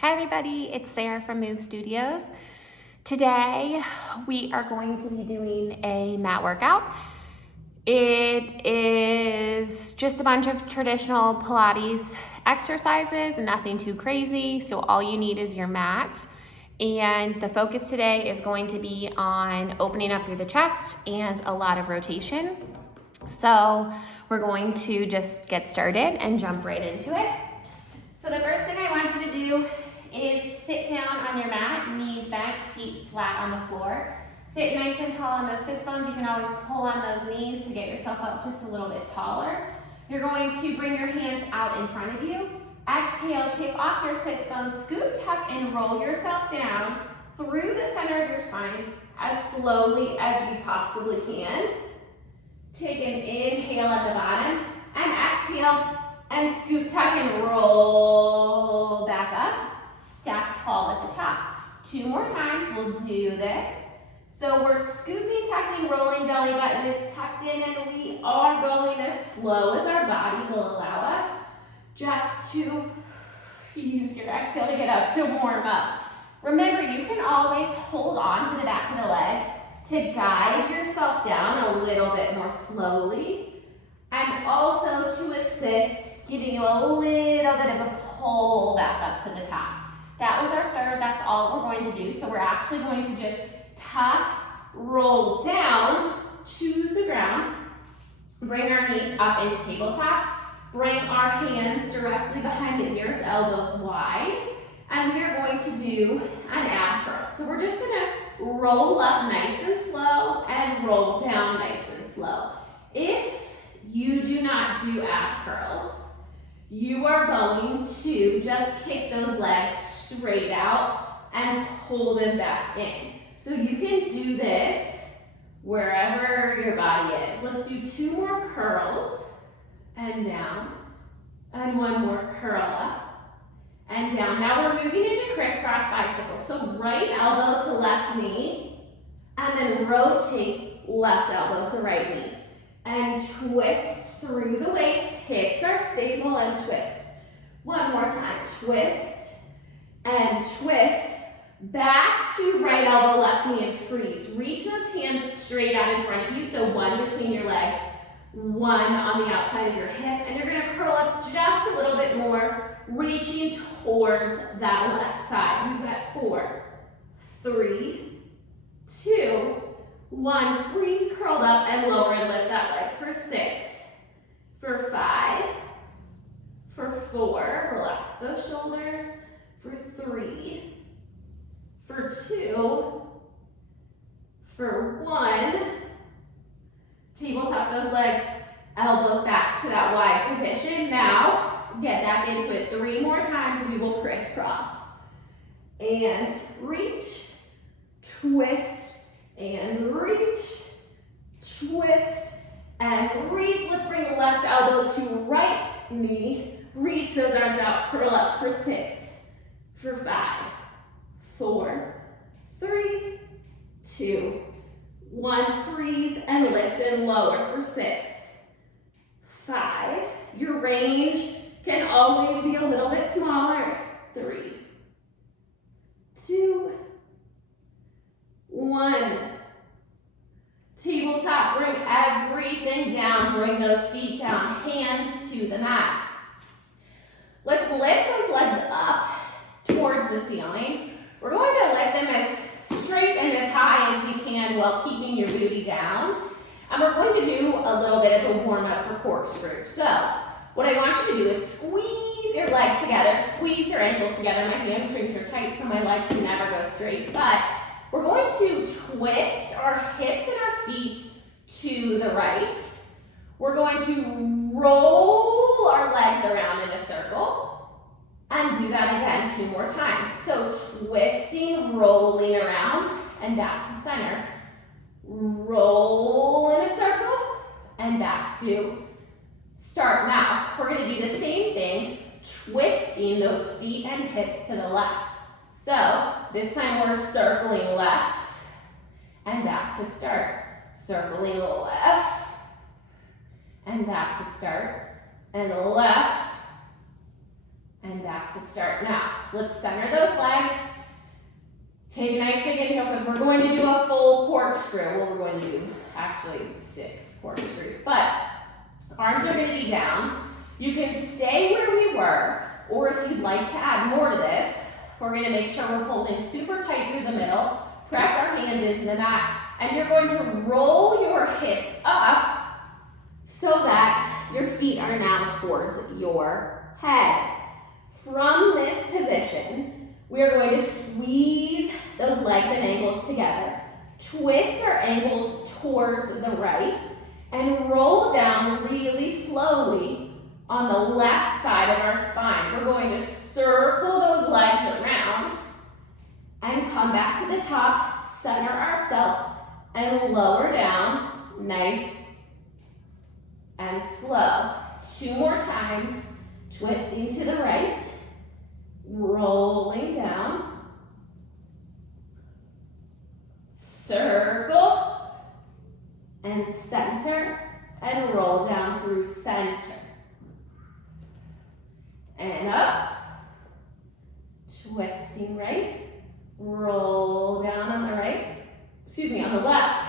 Hi everybody, it's Sarah from Move Studios. Today we are going to be doing a mat workout. It is just a bunch of traditional Pilates exercises, nothing too crazy, so all you need is your mat. And the focus today is going to be on opening up through the chest and a lot of rotation. So we're going to just get started and jump right into it. So the first thing I want you to do is sit down on your mat, knees bent, feet flat on the floor. Sit nice and tall on those sit bones. You can always pull on those knees to get yourself up just a little bit taller. You're going to bring your hands out in front of you. Exhale, take off your sit bones, scoot, tuck, and roll yourself down through the center of your spine as slowly as you possibly can. Take an inhale at the bottom and exhale and scoot, tuck, and roll back up. Stack tall at the top. 2 more times, we'll do this. So we're scooping, tucking, rolling, belly button is tucked in, and we are going as slow as our body will allow us, just to use your exhale to get up, to warm up. Remember, you can always hold on to the back of the legs to guide yourself down a little bit more slowly, and also to assist giving you a little bit of a pull back up to the top. That was our third, that's all we're going to do. So we're actually going to just tuck, roll down to the ground, bring our knees up into tabletop, bring our hands directly behind the ears, elbows wide, and we are going to do an ab curl. So we're just gonna roll up nice and slow and roll down nice and slow. If you do not do ab curls, you are going to just kick those legs straight out and pull them back in. So you can do this wherever your body is. Let's do 2 more curls and down, and 1 more curl up and down. Now we're moving into crisscross bicycle. So right elbow to left knee, and then rotate left elbow to right knee. And twist through the waist, hips are stable, and twist. 1 more time, twist and twist. Back to right elbow, left knee, and freeze. Reach those hands straight out in front of you, so 1 between your legs, 1 on the outside of your hip, and you're gonna curl up just a little bit more, reaching towards that left side. We've got 4, 3, 2, 1, freeze, curled up, and lower and lift that leg for 6, for 5, for 4, relax those shoulders, for 3, for 2, for 1, tabletop those legs, elbows back to that wide position. Now, get back into it 3 more times, we will crisscross. And reach, twist, and reach, twist, and reach. Let's bring the left elbow to right knee. Reach those arms out, curl up for 6, for 5, 4, 3, 2, 1. Freeze and lift and lower for 6, 5. Your range can always be a little bit smaller. 3, 2, 1. Tabletop, bring everything down, bring those feet down, hands to the mat. Let's lift those legs up towards the ceiling. We're going to lift them as straight and as high as we can while keeping your booty down. And we're going to do a little bit of a warm up for corkscrew. So what I want you to do is squeeze your legs together, squeeze your ankles together. My hamstrings are tight, so my legs can never go straight, but we're going to twist our hips and our feet to the right. We're going to roll our legs around in a circle and do that again 2 more times. So twisting, rolling around and back to center. Roll in a circle and back to start. Now, we're going to do the same thing, twisting those feet and hips to the left. So this time we're circling left and back to start. Circling left and back to start. And left And back to start. Now, let's center those legs. Take a nice big inhale because we're going to do a full corkscrew. Well, we're going to do actually 6 corkscrews, but arms are going to be down. You can stay where we were, or if you'd like to add more to this, we're going to make sure we're holding super tight through the middle. Press our hands into the mat, and you're going to roll your hips up so that your feet are now towards your head. From this position, we are going to squeeze those legs and ankles together. Twist our ankles towards the right and roll down really slowly on the left side of our spine. We're going to circle those legs around and come back to the top, center ourselves, and lower down, nice and slow. 2 more times, twisting to the right, rolling down, circle, and center, and roll down through center. And up, twisting right, roll down on the right, on the left.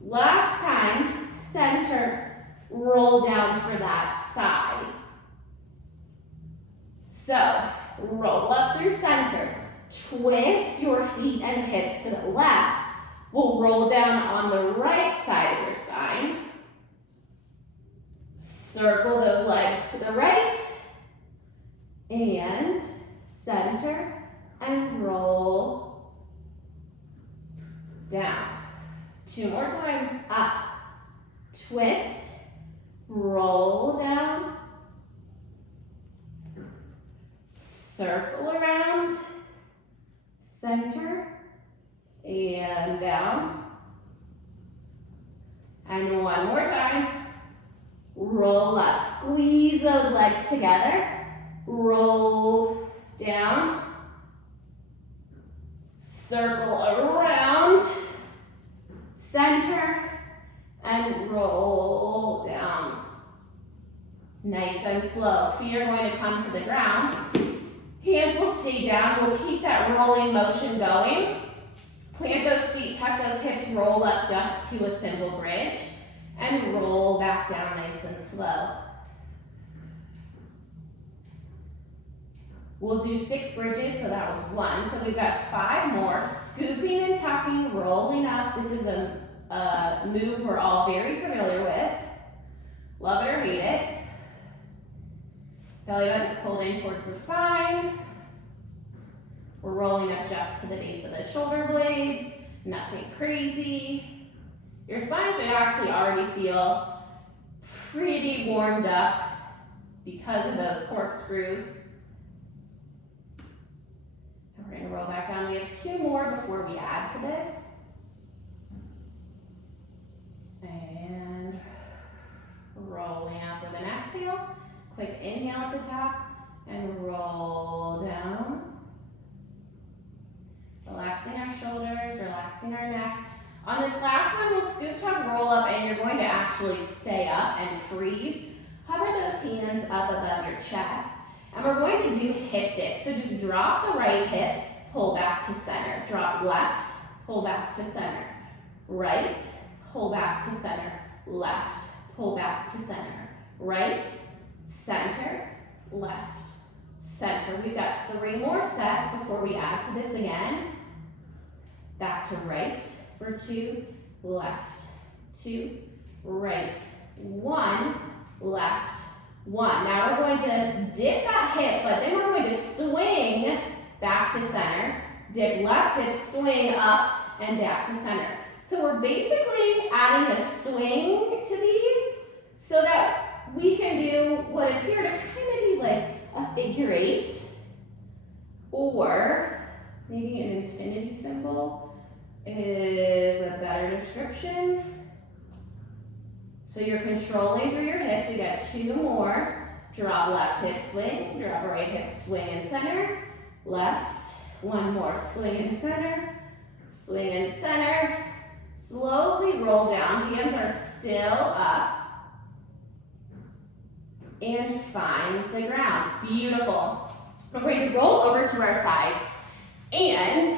Last time, center, roll down for that side. So, roll up through center, twist your feet and hips to the left. We'll roll down on the right side of your spine. Circle those legs to the right, and center, and roll down. 2 more times, up, twist, roll down, circle around, center, and down. And 1 more time, roll up, squeeze those legs together, roll down, circle around, center, and roll down. Nice and slow. Feet are going to come to the ground. Hands will stay down. We'll keep that rolling motion going. Plant those feet, tuck those hips, roll up just to a simple bridge, and roll back down nice and slow. We'll do 6 bridges, so that was 1. So we've got 5 more. Scooping and tucking, rolling up. This is a move we're all very familiar with. Love it or hate it. Belly button's pulled in towards the spine. We're rolling up just to the base of the shoulder blades. Nothing crazy. Your spine should actually already feel pretty warmed up because of those corkscrews. And we're going to roll back down. We have 2 more before we add to this. And rolling up with an exhale. Quick inhale at the top and roll down. Relaxing our shoulders, relaxing our neck. On this last one, we'll scoop, tuck, roll up, and you're going to actually stay up and freeze. Hover those hands up above your chest. And we're going to do hip dips. So just drop the right hip, pull back to center. Drop left, pull back to center. Right, pull back to center. Left, pull back to center. Right, center, left, center. We've got 3 more sets before we add to this again. Back to right for 2, left, 2, right, 1, left, 1. Now we're going to dip that hip, but then we're going to swing back to center. Dip left hip, swing up and back to center. So we're basically adding a swing to these so that we can do what appear to kind of be like a figure 8 or maybe an infinity symbol is a better description. So you're controlling through your hips. We got 2 more. Drop left hip, swing. Drop right hip, swing and center. Left. 1 more. Swing and center. Swing and center. Slowly roll down. Hands are still up. and find the ground. Beautiful. We're going to roll over to our side and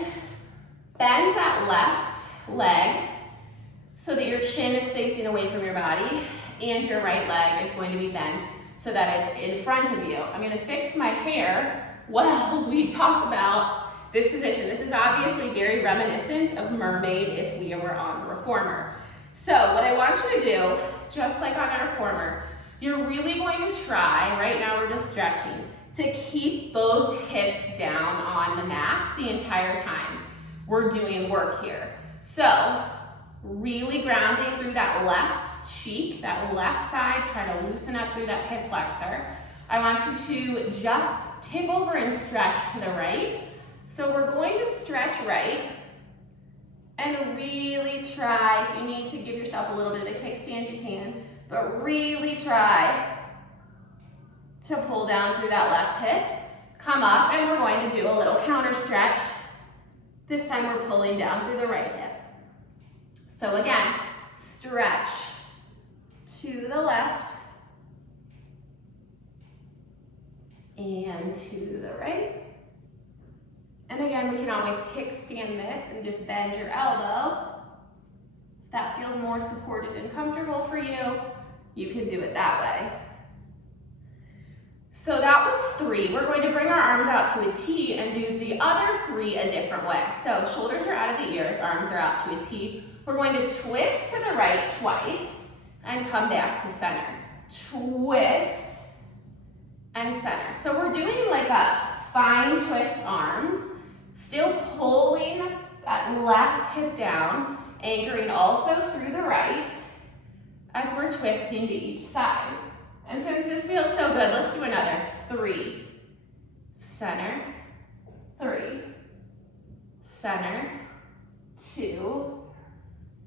bend that left leg so that your shin is facing away from your body and your right leg is going to be bent so that it's in front of you. I'm going to fix my hair while we talk about this position. This is obviously very reminiscent of mermaid if we were on reformer. So what I want you to do, just like on our reformer, you're really going to try, right now we're just stretching, to keep both hips down on the mat the entire time we're doing work here. So really grounding through that left cheek, that left side, try to loosen up through that hip flexor. I want you to just tip over and stretch to the right. So we're going to stretch right and really try, if you need to give yourself a little bit of a kickstand, you can, but really try to pull down through that left hip, come up, and we're going to do a little counter stretch. This time we're pulling down through the right hip. So again, stretch to the left and to the right. And again, we can always kickstand this and just bend your elbow. If that feels more supported and comfortable for you, you can do it that way. So that was 3. We're going to bring our arms out to a T and do the other 3 a different way. So shoulders are out of the ears, arms are out to a T. We're going to twist to the right twice and come back to center. Twist and center. So we're doing like a spine twist arms, still pulling that left hip down, anchoring also through the right as we're twisting to each side. And since this feels so good, let's do another. 3, center, 3, center, 2,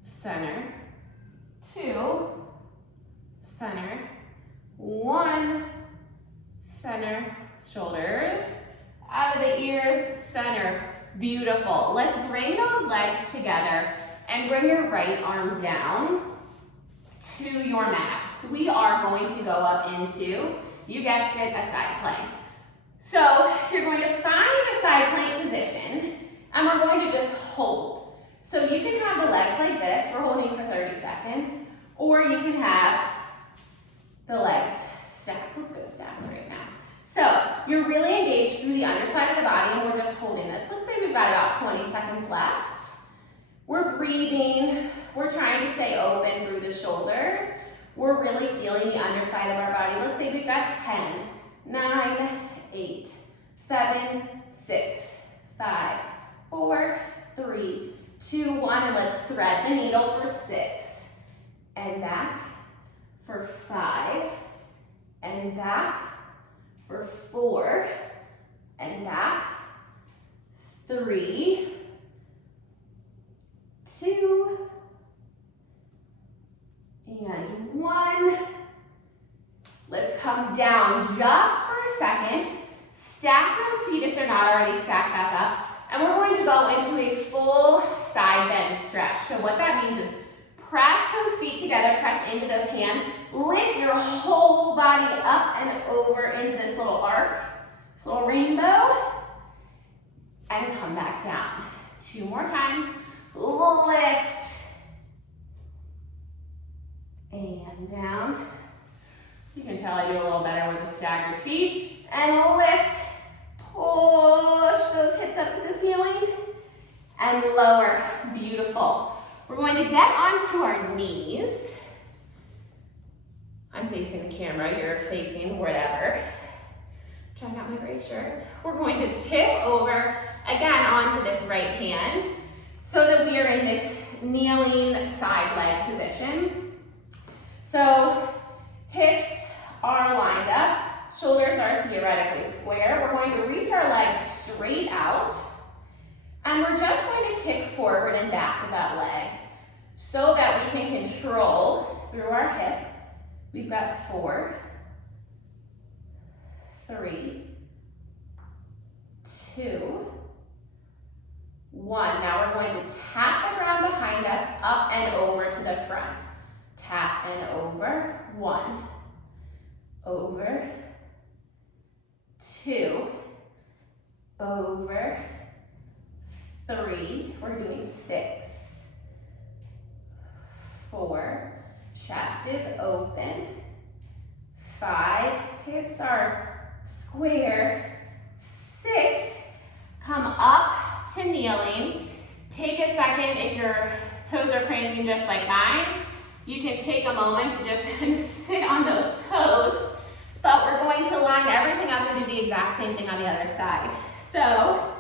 center, 2, center, 1, center, shoulders, out of the ears, center. Beautiful. Let's bring those legs together and bring your right arm down to your mat. We are going to go up into, you guessed it, a side plank. So you're going to find a side plank position and we're going to just hold. So you can have the legs like this, we're holding for 30 seconds, or you can have the legs stacked. Let's go stacked right now. So you're really engaged through the underside of the body and we're just holding this. Let's say we've got about 20 seconds left. We're breathing, we're trying to stay open through the shoulders. We're really feeling the underside of our body. Let's say we've got 10, 9, 8, 7, 6, 5, 4, 3, 2, 1, and let's thread the needle for 6, and back for 5, and back for 4, and back, 3, 2, and 1. Let's come down just for a second. Stack those feet if they're not already stacked back up. And we're going to go into a full side bend stretch. So what that means is press those feet together, press into those hands, lift your whole body up and over into this little arc, this little rainbow, and come back down. 2 more times. Lift. And down. You can tell I do a little better with the staggered feet. And lift. Push those hips up to the ceiling. And lower. Beautiful. We're going to get onto our knees. I'm facing the camera. You're facing whatever. Trying out my gray shirt. We're going to tip over again onto this right hand so that we are in this kneeling side leg position. So hips are lined up, shoulders are theoretically square. We're going to reach our legs straight out, and we're just going to kick forward and back with that leg so that we can control through our hip. We've got 4, 3, 2, 1. Now we're going to tap the ground behind us up and over to the front. Tap and over. 1, over, 2, over, 3, we're doing 6, 4, chest is open, 5, hips are square, 6, come up to kneeling. Take a second, if your toes are cramping just like mine, you can take a moment to just kind of sit on those toes, but we're going to line everything up and do the exact same thing on the other side. So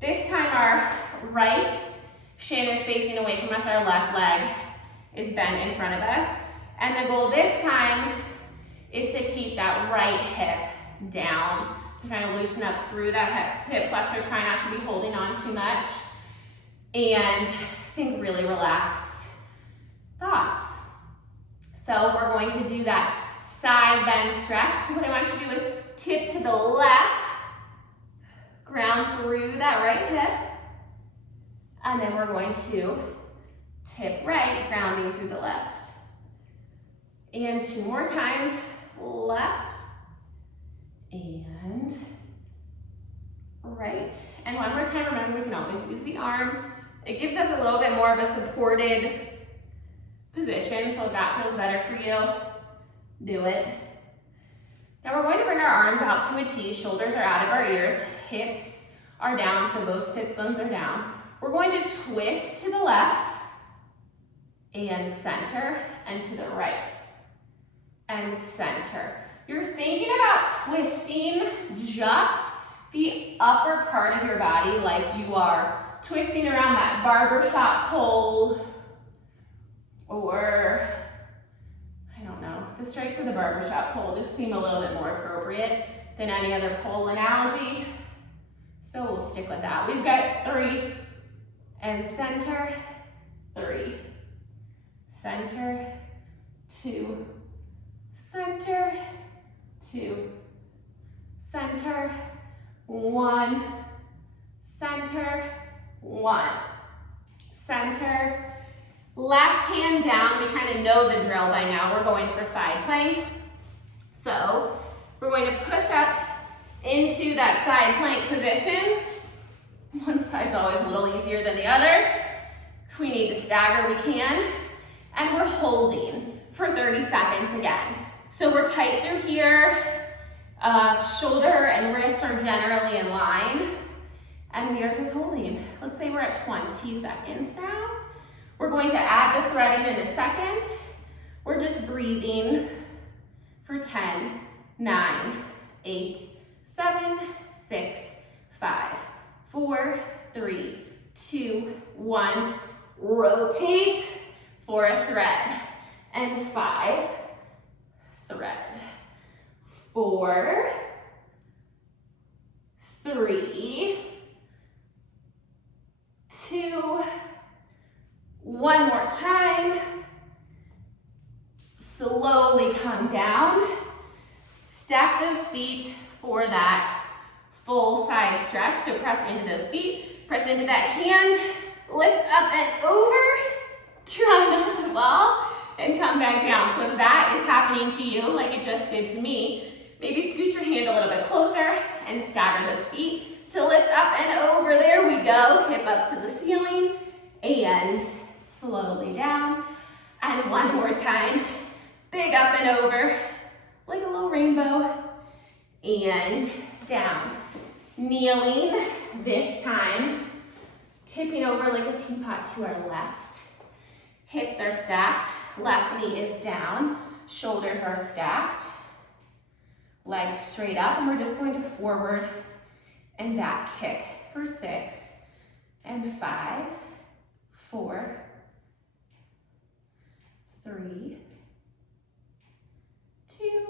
this time our right shin is facing away from us, our left leg is bent in front of us, and the goal this time is to keep that right hip down, to kind of loosen up through that hip flexor, try not to be holding on too much, and think really relaxed thoughts. So we're going to do that side bend stretch. So what I want you to do is tip to the left, ground through that right hip, and then we're going to tip right, grounding through the left. And 2 more times, left and right. And 1 more time, remember we can always use the arm. It gives us a little bit more of a supported position, so if that feels better for you, do it. Now we're going to bring our arms out to a T, shoulders are out of our ears, hips are down, so both sits bones are down. We're going to twist to the left and center, and to the right and center. You're thinking about twisting just the upper part of your body like you are twisting around that barbershop pole, or I don't know, the stripes of the barbershop pole just seem a little bit more appropriate than any other pole analogy. So we'll stick with that. We've got 3 and center, 3, center, 2, center, 2, center, 1, center, 1, center. Left hand down, we kind of know the drill by now. We're going for side planks. So we're going to push up into that side plank position. One side's always a little easier than the other. If we need to stagger, we can. And we're holding for 30 seconds again. So we're tight through here. Shoulder and wrist are generally in line. And we are just holding. Let's say we're at 20 seconds now. We're going to add the threading in a second. We're just breathing for 10, 9, 8, 7, 6, 5, 4, 3, 2, 1. Rotate for a thread. And 5, thread. 4, 3, 2, 1 more time. Slowly come down. Stack those feet for that full side stretch. So press into those feet, press into that hand, lift up and over, try not to fall, and come back down. So if that is happening to you, like it just did to me, maybe scoot your hand a little bit closer and stagger those feet to lift up and over. There we go. Hip up to the ceiling and slowly down. And 1 more time. Big up and over, like a little rainbow. And down. Kneeling, this time, tipping over like a teapot to our left. Hips are stacked, left knee is down, shoulders are stacked. Legs straight up, and we're just going to forward and back kick for 6 and 5, 4, 3, 2,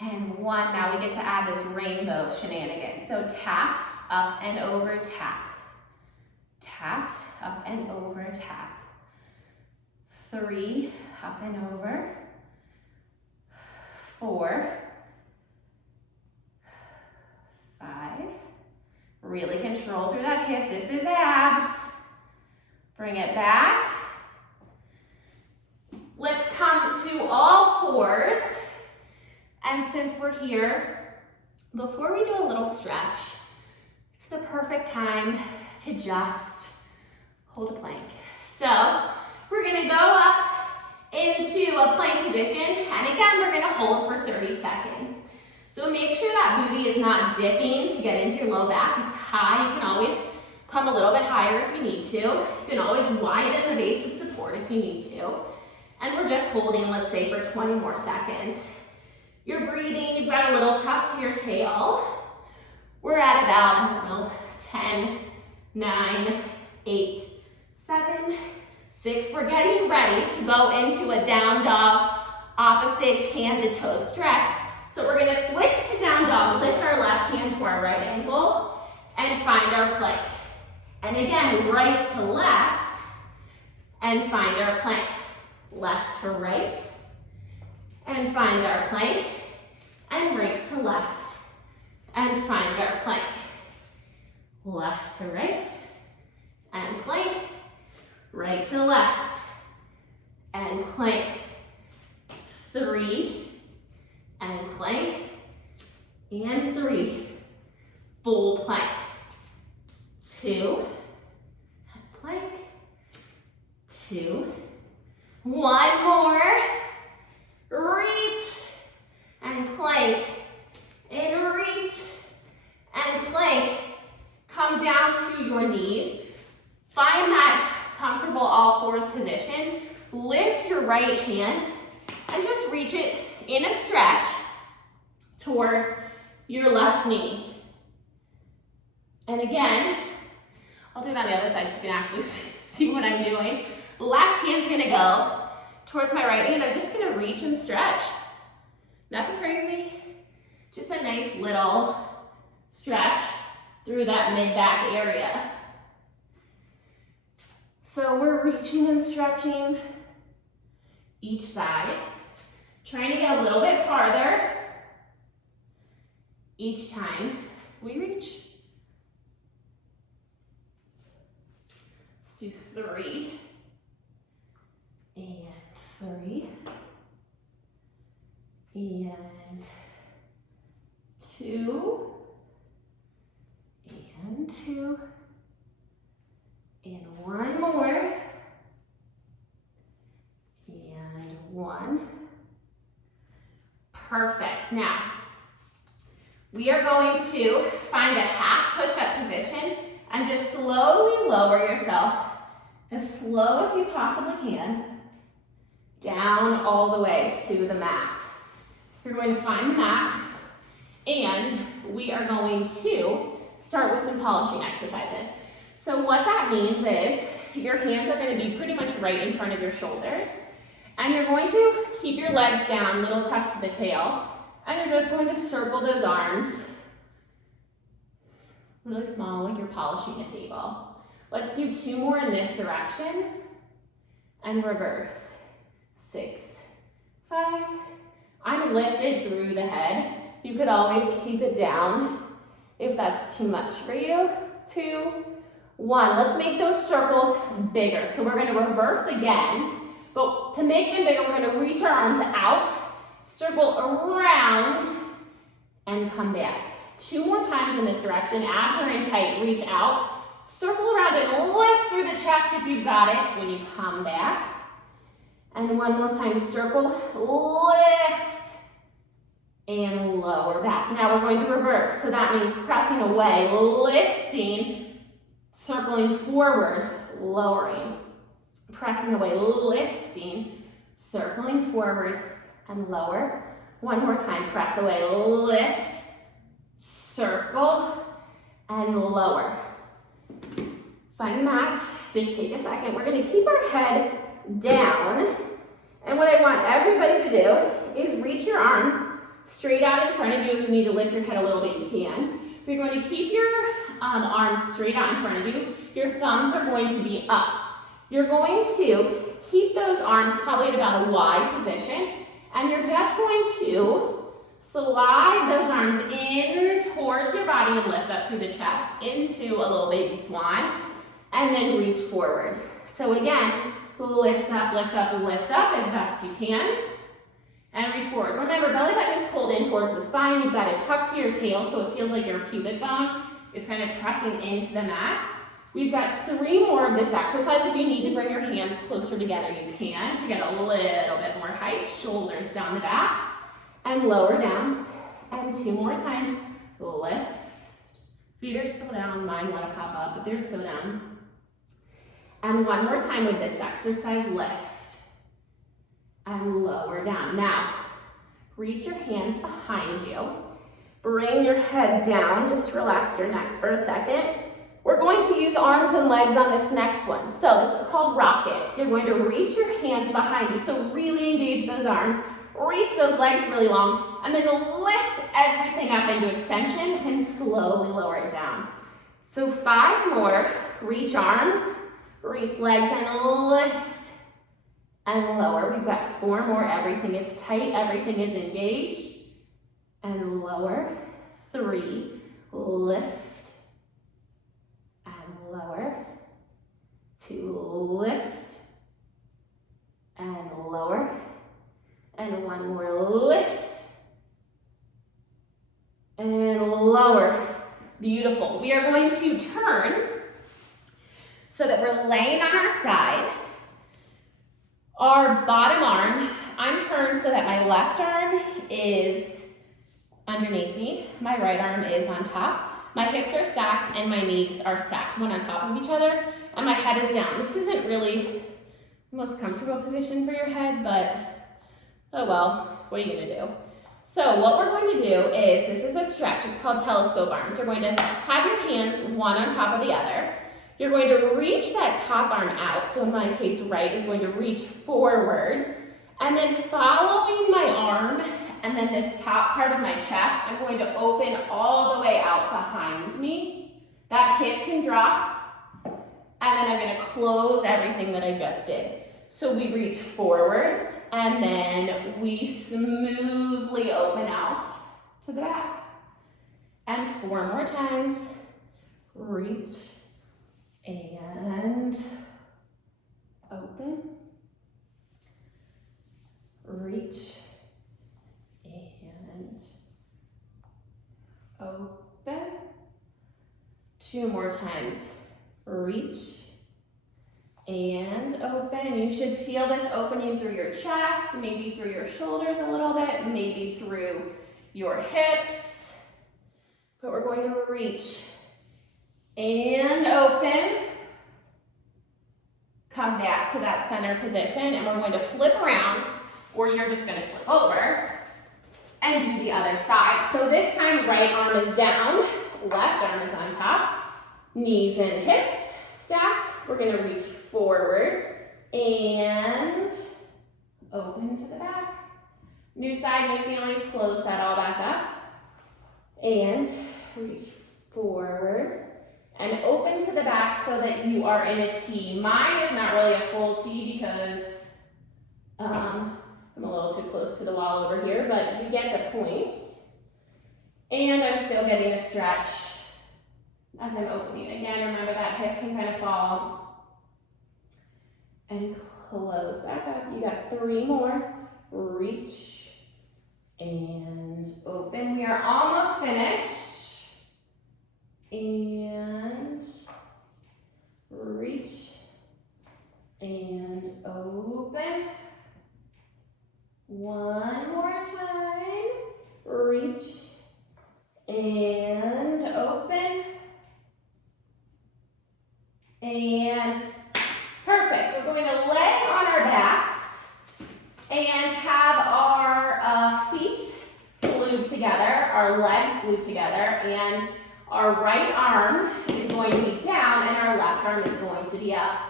and 1. Now we get to add this rainbow shenanigans. So tap, up and over, tap. Tap, up and over, tap. 3, up and over. 4, 5. Really control through that hip. This is abs. Bring it back. Let's come to all 4 yours. And since we're here, before we do a little stretch, it's the perfect time to just hold a plank. So we're gonna go up into a plank position, and again, we're gonna hold for 30 seconds. So make sure that booty is not dipping to get into your low back. It's high. You can always come a little bit higher if you need to. You can always widen the base of support if you need to. And we're just holding, let's say, for 20 more seconds. You're breathing, you've got a little tuck to your tail. We're at about, I don't know, 10, 9, 8, 7, 6. We're getting ready to go into a down dog, opposite hand to toe stretch. So we're gonna switch to down dog, lift our left hand to our right ankle, and find our plank. And again, right to left, and find our plank. Left to right, and find our plank, and right to left, and find our plank. Left to right, and plank, right to left, and plank. 3, and plank, and 3, full plank. 2, and plank, 2, 1 more, reach, and plank, and reach, and plank. Come down to your knees, find that comfortable all fours position, lift your right hand, and just reach it in a stretch towards your left knee. And again, I'll do it on the other side so you can actually see what I'm doing. Left hand's gonna go towards my right hand. I'm just gonna reach and stretch. Nothing crazy, just a nice little stretch through that mid-back area. So we're reaching and stretching each side. Trying to get a little bit farther each time we reach. Let's do 3, and 3, and 2, and 2, and 1 more, and 1. Perfect. Now, we are going to find a half push-up position and just slowly lower yourself as slow as you possibly can down all the way to the mat. You're going to find the mat, and we are going to start with some polishing exercises. So what that means is your hands are going to be pretty much right in front of your shoulders. And you're going to keep your legs down, little tuck to the tail, and you're just going to circle those arms really small, like you're polishing a table. Let's do 2 more in this direction, and reverse. 6, 5. I'm lifted through the head. You could always keep it down if that's too much for you. 2, 1. Let's make those circles bigger. So we're going to reverse again. But to make them bigger, we're going to reach our arms out, circle around, and come back. 2 more times in this direction. Abs are in tight. Reach out, circle around, and lift through the chest if you've got it when you come back. And 1 more time. Circle, lift, and lower back. Now we're going to reverse. So that means pressing away, lifting, circling forward, lowering. Pressing away, lifting, circling forward, and lower. 1 more time, press away, lift, circle, and lower. Find the mat, just take a second. We're gonna keep our head down, and what I want everybody to do is reach your arms straight out in front of you. If you need to lift your head a little bit, you can. You're going to keep your arms straight out in front of you. Your thumbs are going to be up. You're going to keep those arms probably at about a wide position, and you're just going to slide those arms in towards your body and lift up through the chest into a little baby swan, and then reach forward. So again, lift up, lift up, lift up as best you can, and reach forward. Remember, belly button is pulled in towards the spine. You've got to tuck to your tail so it feels like your pubic bone is kind of pressing into the mat. We've got 3 more of this exercise. If you need to bring your hands closer together, you can to get a little bit more height. Shoulders down the back and lower down. And 2 more times. Lift. Feet are still down. Mine want to pop up, but they're still down. And 1 more time with this exercise. Lift. And lower down. Now, reach your hands behind you. Bring your head down. Just relax your neck for a second. We're going to use arms and legs on this next one. So this is called rockets. You're going to reach your hands behind you. So really engage those arms. Reach those legs really long. And then lift everything up into extension and slowly lower it down. So 5 more. Reach arms, reach legs, and lift and lower. We've got 4 more. Everything is tight. Everything is engaged. And lower. 3. Lift. Lower, 2, lift, and lower, and 1 more, lift, and lower. Beautiful. We are going to turn so that we're laying on our side. Our bottom arm, I'm turned so that my left arm is underneath me, my right arm is on top. My hips are stacked and my knees are stacked, one on top of each other, and my head is down. This isn't really the most comfortable position for your head, but oh well, what are you gonna do? So what we're going to do is, this is a stretch, it's called telescope arms. You're going to have your hands one on top of the other. You're going to reach that top arm out, so in my case, right is going to reach forward, and then following my arm, and then this top part of my chest, I'm going to open all the way out behind me. That hip can drop, and then I'm going to close everything that I just did. So we reach forward, and then we smoothly open out to the back. And 4 more times. Reach, and open. Reach, and open. 2 more times. Reach and open. You should feel this opening through your chest, maybe through your shoulders a little bit, maybe through your hips. But we're going to reach and open. Come back to that center position, and we're going to flip around, or you're just going to flip over and do the other side. So this time, right arm is down, left arm is on top, knees and hips stacked. We're going to reach forward and open to the back. New side, new feeling, close that all back up. And reach forward and open to the back so that you are in a T. Mine is not really a full T because I'm a little too close to the wall over here, but you get the point. And I'm still getting a stretch as I'm opening. Again, remember that hip can kind of fall. And close back up. You got 3 more. Reach and open. We are almost finished. And reach and open. 1 more time. Reach and open. And perfect. We're going to lay on our backs and have our feet glued together, our legs glued together, and our right arm is going to be down and our left arm is going to be up.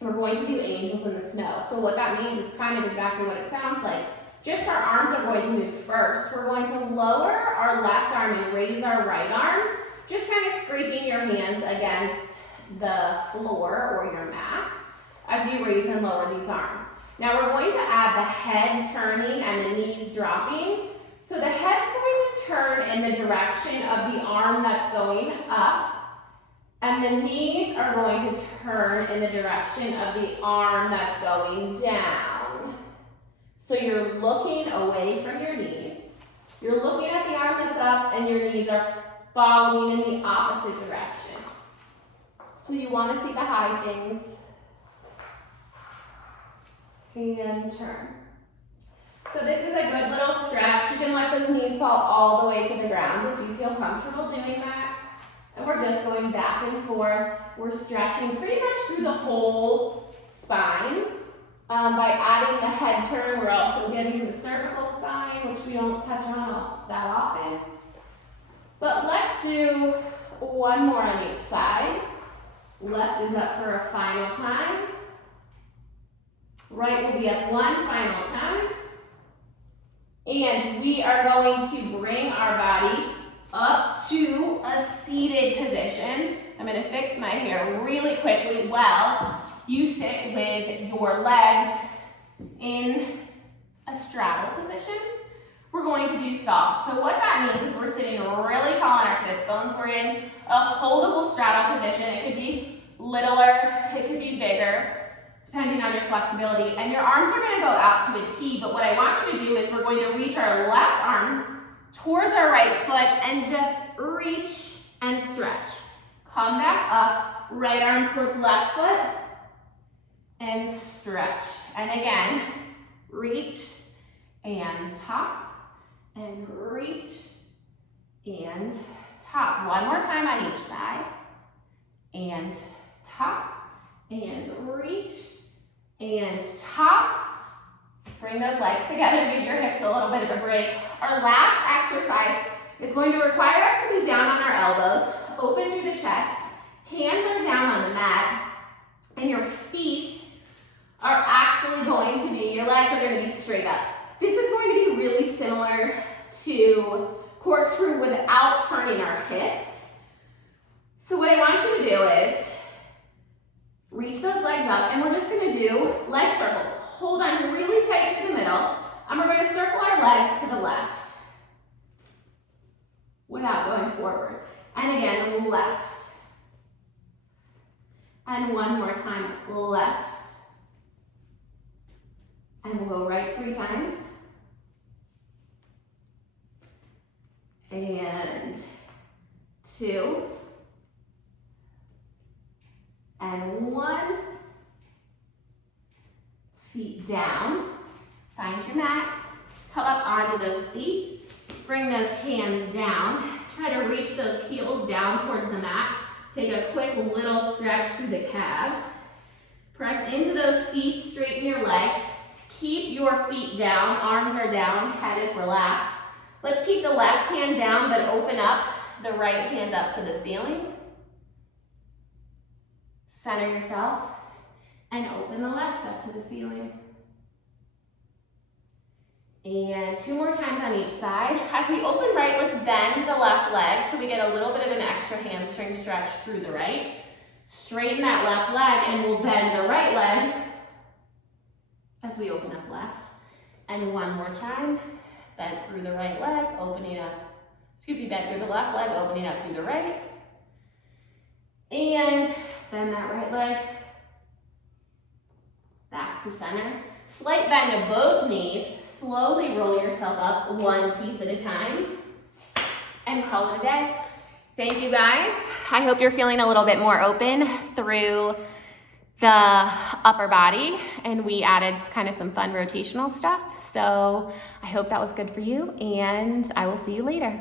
We're going to do angels in the snow. So what that means is kind of exactly what it sounds like. Just our arms are going to move first. We're going to lower our left arm and raise our right arm, just kind of scraping your hands against the floor or your mat as you raise and lower these arms. Now we're going to add the head turning and the knees dropping. So the head's going to turn in the direction of the arm that's going up, and the knees are going to turn in the direction of the arm that's going down. So you're looking away from your knees. You're looking at the arm that's up and your knees are following in the opposite direction. So you want to see the high things. And turn. So this is a good little stretch. You can let those knees fall all the way to the ground if you feel comfortable doing that. And we're just going back and forth. We're stretching pretty much through the whole spine. By adding the head turn, we're also getting the cervical spine, which we don't touch on that often. But let's do one more on each side. Left is up for a final time. Right will be up one final time. And we are going to bring our body up to a seated position. I'm going to fix my hair really quickly while you sit with your legs in a straddle position. We're going to do soft. So what that means is we're sitting really tall on our sits bones. We're in a holdable straddle position. It could be littler, it could be bigger, depending on your flexibility. And your arms are going to go out to a T, but what I want you to do is we're going to reach our left arm towards our right foot and just reach and stretch. Come back up, right arm towards left foot, and stretch. And again, reach and top, and reach and top. One more time on each side, and top, and reach, and top. Bring those legs together, give your hips a little bit of a break. Our last exercise is going to require us to be down on our elbows, open through the chest, hands are down on the mat, and your feet are actually going to be, your legs are going to be straight up. This is going to be really similar to corkscrew without turning our hips. So what I want you to do is reach those legs up, and we're just going to do leg circles. Hold on really tight through the middle, and we're going to circle our legs to the left without going forward. And again, left. And one more time, left. And we'll go right 3 times. And 2. And 1. Feet down. Find your mat. Come up onto those feet. Bring those hands down. Try to reach those heels down towards the mat. Take a quick little stretch through the calves. Press into those feet, straighten your legs. Keep your feet down, arms are down, head is relaxed. Let's keep the left hand down, but open up the right hand up to the ceiling. Center yourself and open the left up to the ceiling. And 2 more times on each side. As we open right, let's bend the left leg so we get a little bit of an extra hamstring stretch through the right. Straighten that left leg and we'll bend the right leg as we open up left. And 1 more time, bend through the right leg, opening up, bend through the left leg, opening up through the right. And bend that right leg back to center. Slight bend to both knees. Slowly roll yourself up 1 piece at a time and call it a day. Thank you guys. I hope you're feeling a little bit more open through the upper body, and we added kind of some fun rotational stuff. So I hope that was good for you, and I will see you later.